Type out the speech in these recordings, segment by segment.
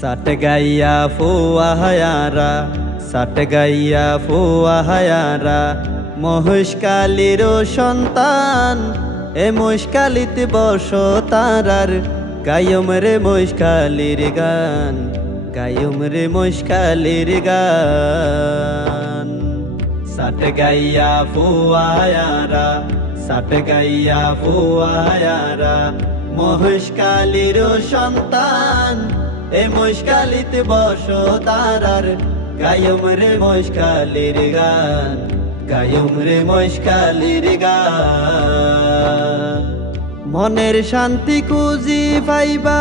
সাট গাইয়া ফুয়া হায়ারা, সাট গাইয়া ফুয়া হায়ারা, মহেশকালীর সন্তান। এ মহেশকালীতে বস তারার, গায়ম রে মহেশকালীর গান, গায়ম রে মহেশকালীর গান। সাট গাইয়া ফুয়া হায়ারা, সাট গাইয়া ফুয়া হায়ারা, মহেশকালীর সন্তান। এ মহেশকালীতে বস তারার, গায়ম রে মহেশকালীর গান, গায়ম রে মহেশকালীর গান। মনের শান্তি খুঁজি পাইবা,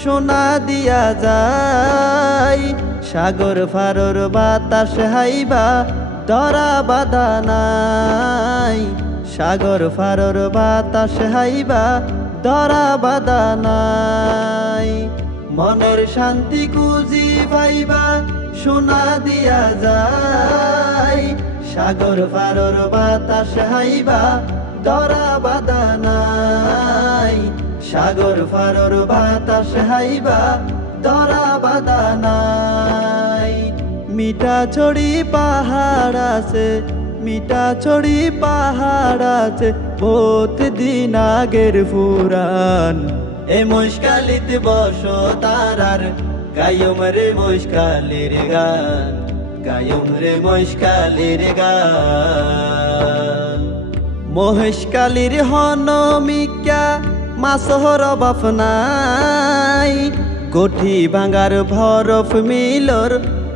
সোনা দিয়া যায়। সাগর ফারর বাতাস হাইবা, ধরা বাধা নাই। সাগর ফারর বাতাস হাইবা, ধরা বাধা নাই। মনের শান্তি খুঁজি পাইবা, সোনা দিয়া যায়। সাগর ফারর বাতাস হাইবা, ধরা বাধা নাই। সাগর ফারর বাতাস হাইবা, ধরা বাধা নাই। মিঠা ছড়ি পাহাড় আছে, মিঠা ছড়ি পাহাড় আছে, বহুত দিন আগের পুরাণ। এ মহেশকালীতে বস তারার, গায়ম রে মহেশকালীর গান, গায়ম রে মহেশকালীর গান। মহেশকালীর হনমিকা মাসহর বাপ নাই। গঠি ভাঙার ভরফ মিলর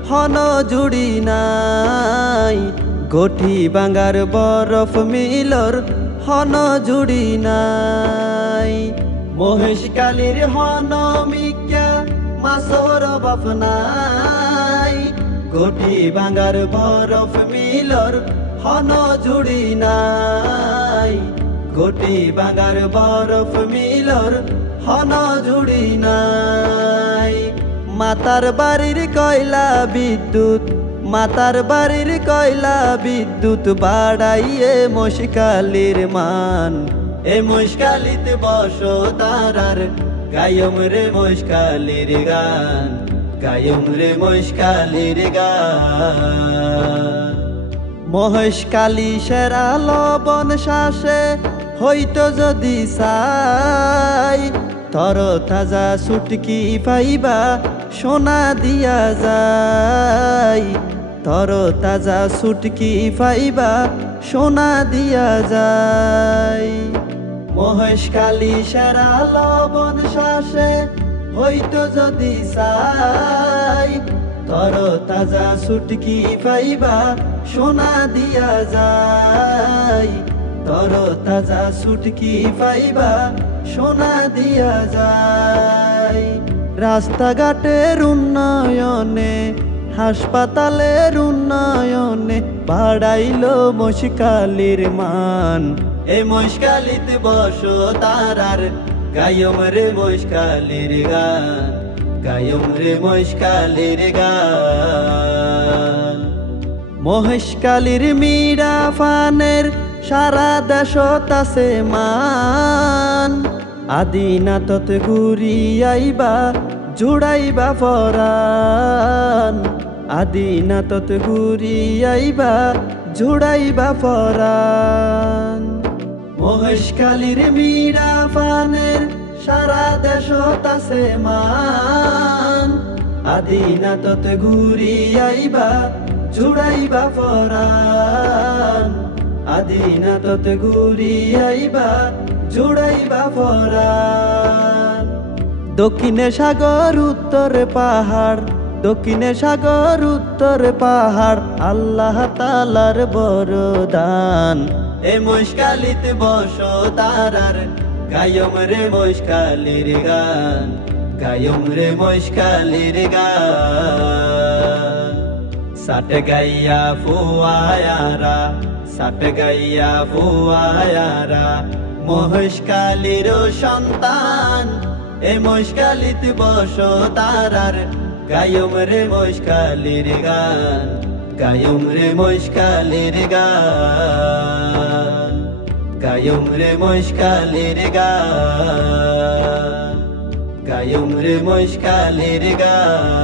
হন জুড়ি নাই। গঠি ভাঙার বরফ মিলর হন জুড়ি নাই। মহেশকালীর হনমিকা মাসহর বাপ নাই। গঠি ভাঙার বরফ মিলর হন জুড়ি নাই। গঠি ভাঙার বরফ মিলর হন জুড়ি নাই। মাতার বাড়ির কয়লা বিদ্যুৎ, মাতার বাড়ির কয়লা বিদ্যুৎ, বাড়াইয়ে মহেশকালীর মান। এ মহেশকালীতে বস তারার, গায়ম রে মহেশকালীর গান, গায়ম রে মহেশকালীর গান। মহেশকালী সেরা লবণ শ্বাসে হইতো যদি চাই। তর তাজা ছুটকি পাইবা, সোনা দিয়া যায়। তর তাজা ছুটকি পাইবা, সোনা দিয়া যায়। মহেশকালী সেরা লবণ শ্বাসে হইতো যদি চাই। তর তাজা ছুটকি পাইবা, সোনা দিয়া যায়। তর তাজা ছুটকি পাইবা, সোনা দিয়া যায়। রাস্তাঘাটের উন্নয়নে, হাসপাতালের উন্নয়নে, বাড়াইলো মহেশকালীর মান। এ মহেশকালীতে বস তারার, গায়ম রে মহেশকালীর গান, গায়ম রে মহেশকালীর গান। মহেশকালীর মীরা ফানের সারা দেশত আছে মান। আদিনাথত ঘুরিয়াইবা, জুড়াইবা পরাণ। আদিনাথত ঘুরিয়াইবা, জুড়াইবা পরাণ। মহেশকালীর মীরা ফানের সারা দেশত আছে মান। আদিনাথত ঘুরিয়াইবা, জুড়াইবা পরাণ। আদিনাথত ঘুরিয়াইবা, জুড়াইবা পরাণ। দক্ষিণে সাগর উত্তরে পাহাড়, দক্ষিণে সাগর উত্তরে পাহাড়, আল্লাহ তাআলার বরদান। এ মহেশকালীতে বস তারার, গায়ম রে মহেশকালীর গান, গায়ম রে মহেশকালীর গান। সাট গাইয়া ফুয়া হায়ারা, সাট গাইয়া ফুয়া হায়ারা, মহেশকালীর সন্তান। এ মহেশকালীতে বস তারার, গায়ম রে মহেশকালীর গান, গায়ম রে মহেশকালীর গান, গায়ম রে মহেশকালীর গান। গায়ুম রে মহেশখালীর গান।